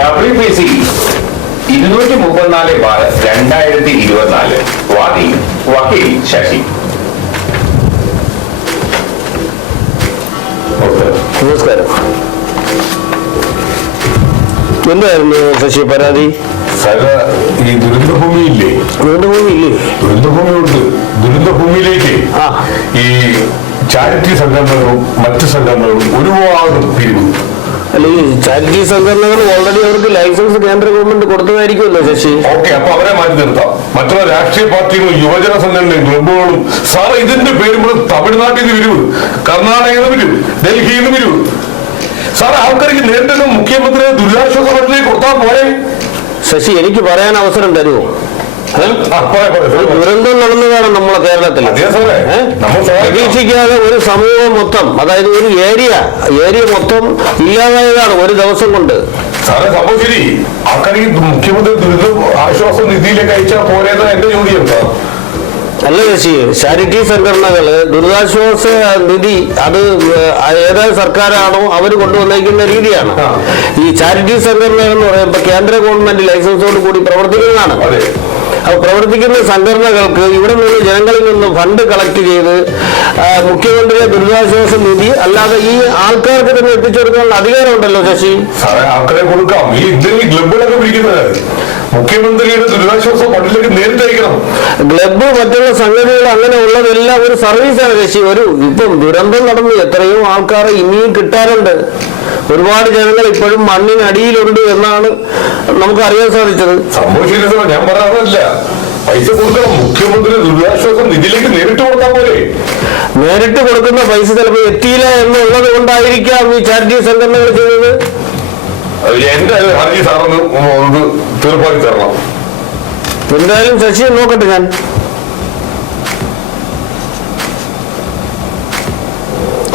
W P C ഇരുന്നൂറ്റി മുപ്പത്തിനാല് bar രണ്ടായിരത്തി ഇരുപത്തിനാല് വാദി വക്കീൽ ശശി. നമസ്കാരം. എന്തായിരുന്നു ശശി പരാതി? ഈ ഇല്ലേ ദുരന്തഭൂമിയിലേക്ക്. ഈ ചാരിറ്റി സംഘടനകളും മറ്റ് സംഘടനകളും ഒരുപാട് പിരിവ് അല്ല ഈ ചാരിറ്റി സംഘടനകൾ ഓൾറെഡി അവർക്ക് ലൈസൻസ് കേന്ദ്ര ഗവൺമെന്റ് കൊടുത്തതായിരിക്കുമല്ലോ ശശി. ഓക്കെ അപ്പൊ അവരെ മാറ്റി നിർത്താം. മറ്റുള്ള രാഷ്ട്രീയ പാർട്ടികളും യുവജന സംഘടനയും ക്ലബുകളും സാർ ഇതിന്റെ പേരും തമിഴ്നാട്ടിൽ നിന്ന് വരൂ. കർണാടകയിൽ നിന്ന് വരൂ. ഡൽഹിയിൽ നിന്ന് വരൂ. സാർ ആൾക്കാർക്ക് നേരിട്ട് മുഖ്യമന്ത്രിയെ ദുരിതാശ്വാസ ഫണ്ടിലേക്ക് കൊടുത്താൽ പോരെ? ശശി എനിക്ക് പറയാൻ അവസരം തരുമോ ദുരന്തം നടന്നതാണ് നമ്മളെ കേരളത്തിൽ. പ്രതീക്ഷിക്കാതെ ഒരു സമൂഹം മൊത്തം അതായത് ഒരു ഏരിയ ഏരിയ മൊത്തം ഇല്ലാതായതാണ് ഒരു ദിവസം കൊണ്ട്. സാറേ സംഭവം ശരി. ആൾക്കാർക്ക് മുഖ്യമന്ത്രി ദുരിത ആശ്വാസ നിധിയിലേക്ക് അയച്ചാൽ പോരെന്ന് എന്റെ ചോദ്യം സാർ അല്ല ശശി ചാരിറ്റി സംഘടനകൾ ദുരിതാശ്വാസ നിധി അത് ഏതായ ഏത് സർക്കാരാണോ അവർ കൊണ്ടുവന്നേക്കുന്ന രീതിയാണ്. ഈ ചാരിറ്റി സംഘടനകൾ എന്ന് പറയുമ്പോൾ കേന്ദ്ര ഗവൺമെന്റ് ലൈസൻസോട് കൂടി പ്രവർത്തിക്കുന്നതാണ്. പ്രവർത്തിക്കുന്ന സംഘടനകൾക്ക് ഇവിടെ നിന്ന് ജനങ്ങളിൽ നിന്ന് ഫണ്ട് കളക്ട് ചെയ്ത് മുഖ്യമന്ത്രിയുടെ ദുരിതാശ്വാസ നിധി അല്ലാതെ ഈ ആൾക്കാർക്ക് തന്നെ എത്തിച്ചു കൊടുക്കാനുള്ള അധികാരമുണ്ടല്ലോ ശശി. ആൾക്കാരെ കൊടുക്കാം. ഈ ഇന്ത്യൻ ക്ലബുകളൊക്കെ പിടിക്കുന്നത് മുഖ്യമന്ത്രിയുടെ ദുരിതാശ്വാസ ഫണ്ടിലേക്ക് നേരിട്ട് അയക്കണം. ക്ലബ്ബ് മറ്റുള്ള സംഗതികൾ അങ്ങനെ ഉള്ളതെല്ലാം ഒരു സർവീസാണ് ശശി. ഒരു ഇപ്പം ദുരന്തം നടന്നു. എത്രയോ ആൾക്കാരെ ഇനിയും കിട്ടാറുണ്ട്. ഒരുപാട് ജനങ്ങൾ ഇപ്പോഴും മണ്ണിനടിയിലുണ്ട് എന്നാണ് നമുക്ക് അറിയാൻ സാധിച്ചത്. സംഭവം ഞാൻ പറയാറില്ല. പൈസ കൊടുക്കണം. മുഖ്യമന്ത്രി ദുരിതാശ്വാസം നിധിയിലേക്ക് നേരിട്ട് കൊടുത്താൽ പോലെ നേരിട്ട് കൊടുക്കുന്ന പൈസ ചിലപ്പോൾ എത്തിയില്ല എന്നുള്ളത് കൊണ്ടായിരിക്കാം ഈ ചാരിറ്റി സംഘടനകൾ ചെയ്തത്. എന്റെ ഹർജി സാറിന് തീർപ്പാക്കി തരണം. എന്തായാലും ശശിയെ നോക്കട്ടെ ഞാൻ.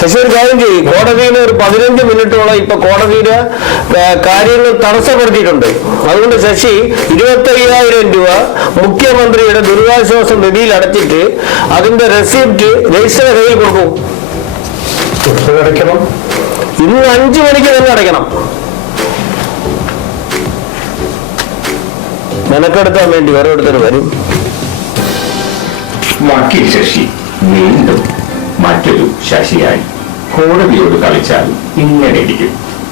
ശശി ഒരു കാര്യം ചെയ്യും. കോടതിയിൽ ഒരു പതിനഞ്ച് മിനിറ്റോളം ഇപ്പൊ കോടതിയുടെ കാര്യങ്ങൾ തടസ്സപ്പെടുത്തിയിട്ടുണ്ട്. അതുകൊണ്ട് ശശി ഇരുപത്തി അയ്യായിരം രൂപ മുഖ്യമന്ത്രിയുടെ ദുരിതാശ്വാസ നിധിയിൽ അടച്ചിട്ട് അതിന്റെ റെസിപ്റ്റ് രജിസ്റ്റർ കയ്യിൽ കൊടുക്കും. ഇന്ന് അഞ്ചു മണിക്ക് തന്നെ അടയ്ക്കണം. മെനക്കെടുത്താൻ വേണ്ടി വേറെ എടുത്തൊരു വരും. ശശി വീണ്ടും മറ്റൊരു ശശിയായി. കോടതിയോട് കളിച്ചാൽ ഇങ്ങനെ ഇരിക്കും.